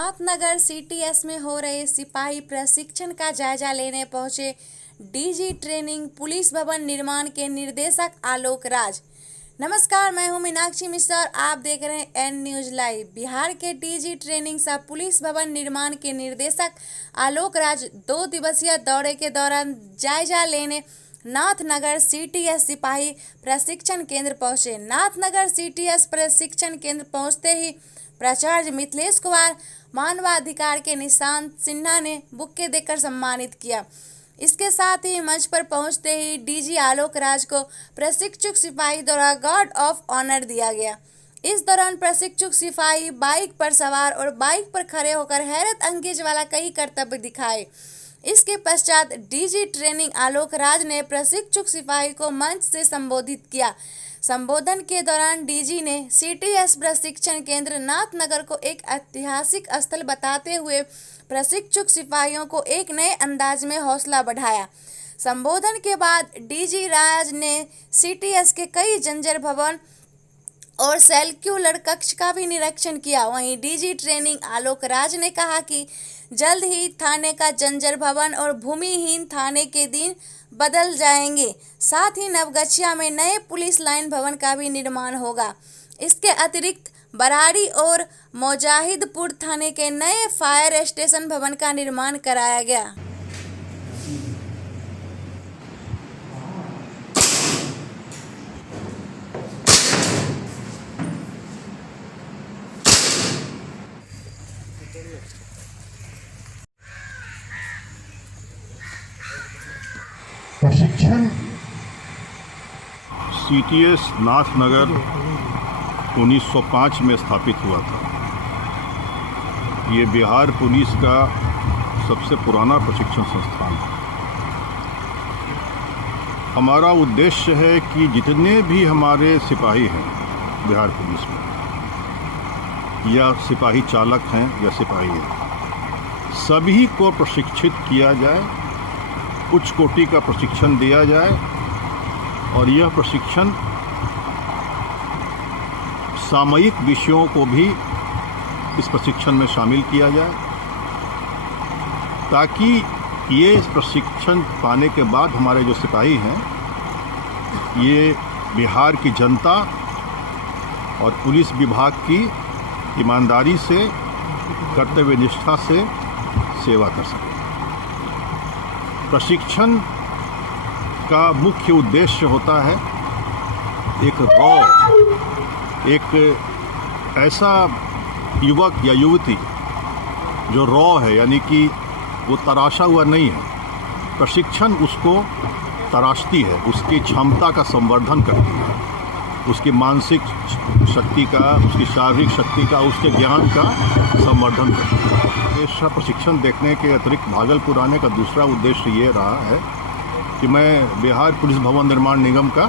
Nathnagar CTS में हो रहे सिपाही प्रशिक्षण का जायजा लेने पहुंचे डीजी ट्रेनिंग पुलिस भवन निर्माण के निर्देशक आलोक राज। नमस्कार, मैं हूं मीनाक्षी मिश्रा और आप देख रहे हैं एन न्यूज लाइव। बिहार के डीजी ट्रेनिंग सह पुलिस भवन निर्माण के निर्देशक आलोक राज 2 दिवसीय दौरे के दौरान जायजा लेने नाथनगर सीटीएस सिपाही प्रशिक्षण केंद्र पहुंचे। नाथनगर सीटीएस प्रशिक्षण केंद्र पहुंचते ही प्राचार्य मिथिलेश कुमार मानवाधिकार के निशांत सिन्हा ने बुक्के देकर सम्मानित किया। इसके साथ ही मंच पर पहुंचते ही डीजी आलोक राज को प्रशिक्षुक सिपाही द्वारा गार्ड ऑफ ऑनर दिया गया। इस दौरान प्रशिक्षुक सिपाही बाइक पर सवार और बाइक पर खड़े होकर हैरत अंगेज वाला कई कर्तव्य दिखाए। इसके पश्चात डीजी ट्रेनिंग आलोक राज ने प्रशिक्षुक सिपाही को मंच से संबोधित किया। संबोधन के दौरान डीजी ने सीटीएस प्रशिक्षण केंद्र नाथनगर को एक ऐतिहासिक स्थल बताते हुए प्रशिक्षुक सिपाहियों को एक नए अंदाज में हौसला बढ़ाया। संबोधन के बाद डीजी राज ने सीटीएस के कई जंजर भवन और सेल्युलर कक्ष का भी निरीक्षण किया। वहीं डीजी ट्रेनिंग आलोक राज ने कहा कि जल्द ही थाने का जंजर भवन और भूमिहीन थाने के दिन बदल जाएंगे। साथ ही नवगछिया में नए पुलिस लाइन भवन का भी निर्माण होगा। इसके अतिरिक्त बराड़ी और मोजाहिदपुर थाने के नए फायर स्टेशन भवन का निर्माण कराया गया। प्रशिक्षण सीटीएस नाथनगर 1905 में स्थापित हुआ था। ये बिहार पुलिस का सबसे पुराना प्रशिक्षण संस्थान है। हमारा उद्देश्य है कि जितने भी हमारे सिपाही हैं बिहार पुलिस में, या सिपाही चालक हैं या सिपाही हैं, सभी को प्रशिक्षित किया जाए, उच्च कोटि का प्रशिक्षण दिया जाए और यह प्रशिक्षण सामयिक विषयों को भी इस प्रशिक्षण में शामिल किया जाए, ताकि ये इस प्रशिक्षण पाने के बाद हमारे जो सिपाही हैं ये बिहार की जनता और पुलिस विभाग की ईमानदारी से, कर्तव्य निष्ठा से सेवा कर सकें। प्रशिक्षण का मुख्य उद्देश्य होता है एक ऐसा युवक या युवती जो रॉ है, यानी कि वो तराशा हुआ नहीं है। प्रशिक्षण उसको तराशती है, उसकी क्षमता का संवर्धन करती है, उसकी मानसिक शक्ति का, उसकी शारीरिक शक्ति का, उसके ज्ञान का संवर्धन करती है। ऐसा प्रशिक्षण देखने के अतिरिक्त भागलपुर आने का दूसरा उद्देश्य ये रहा है कि मैं बिहार पुलिस भवन निर्माण निगम का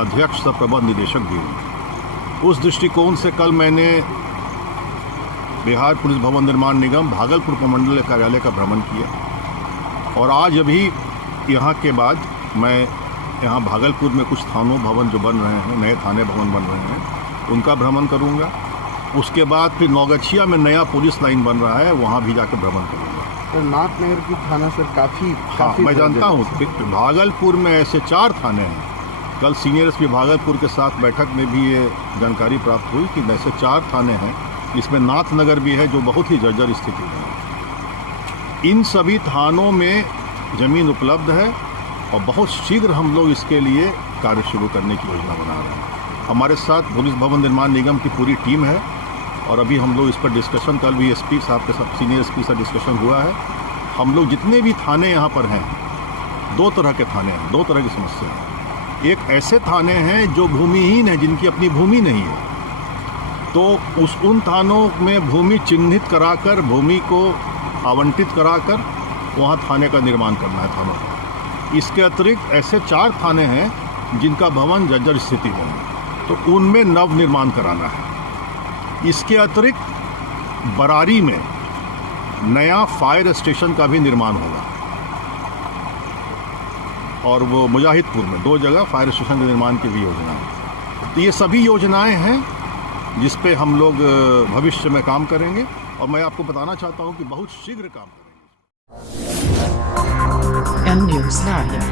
अध्यक्ष सह प्रबंध निदेशक भी हूँ। उस दृष्टिकोण से कल मैंने बिहार पुलिस भवन निर्माण निगम भागलपुर प्रमंडलीय कार्यालय का भ्रमण किया और आज अभी यहाँ के बाद मैं यहाँ भागलपुर में कुछ थानों भवन जो बन रहे हैं, नए थाने भवन बन रहे हैं, उनका भ्रमण करूँगा। उसके बाद फिर नौगछिया में नया पुलिस लाइन बन रहा है, वहाँ भी जाकर भ्रमण करूँगा। तो नाथनगर की थाना सर काफ़ी मैं जानता हूँ भागलपुर में ऐसे 4 थाने हैं। कल सीनियर एसपी भागलपुर के साथ बैठक में भी ये जानकारी प्राप्त हुई कि ऐसे 4 थाने हैं, इसमें नाथनगर भी है जो बहुत ही जर्जर स्थिति में है। इन सभी थानों में ज़मीन उपलब्ध है और बहुत शीघ्र हम लोग इसके लिए कार्य शुरू करने की योजना बना रहे हैं। हमारे साथ पुलिस भवन निर्माण निगम की पूरी टीम है और अभी हम लोग इस पर डिस्कशन, कल भी एसपी साहब के साथ, सीनियर एसपी से डिस्कशन हुआ है। हम लोग जितने भी थाने यहाँ पर हैं, 2 तरह के थाने हैं, 2 तरह की समस्या है। एक ऐसे थाने हैं जो भूमिहीन हैं, जिनकी अपनी भूमि नहीं है, तो उन थानों में भूमि चिन्हित कराकर, भूमि को आवंटित कराकर वहाँ थाने का निर्माण करना है थानों का। इसके अतिरिक्त ऐसे 4 थाने हैं जिनका भवन जर्जर स्थिति में है, तो उनमें नव निर्माण कराना है। इसके अतिरिक्त बराड़ी में नया फायर स्टेशन का भी निर्माण होगा और वो मुजाहिदपुर में 2 जगह फायर स्टेशन के निर्माण की भी योजना है। तो ये सभी योजनाएं हैं जिस पे हम लोग भविष्य में काम करेंगे और मैं आपको बताना चाहता हूं कि बहुत शीघ्र काम करेंगे। M News Live.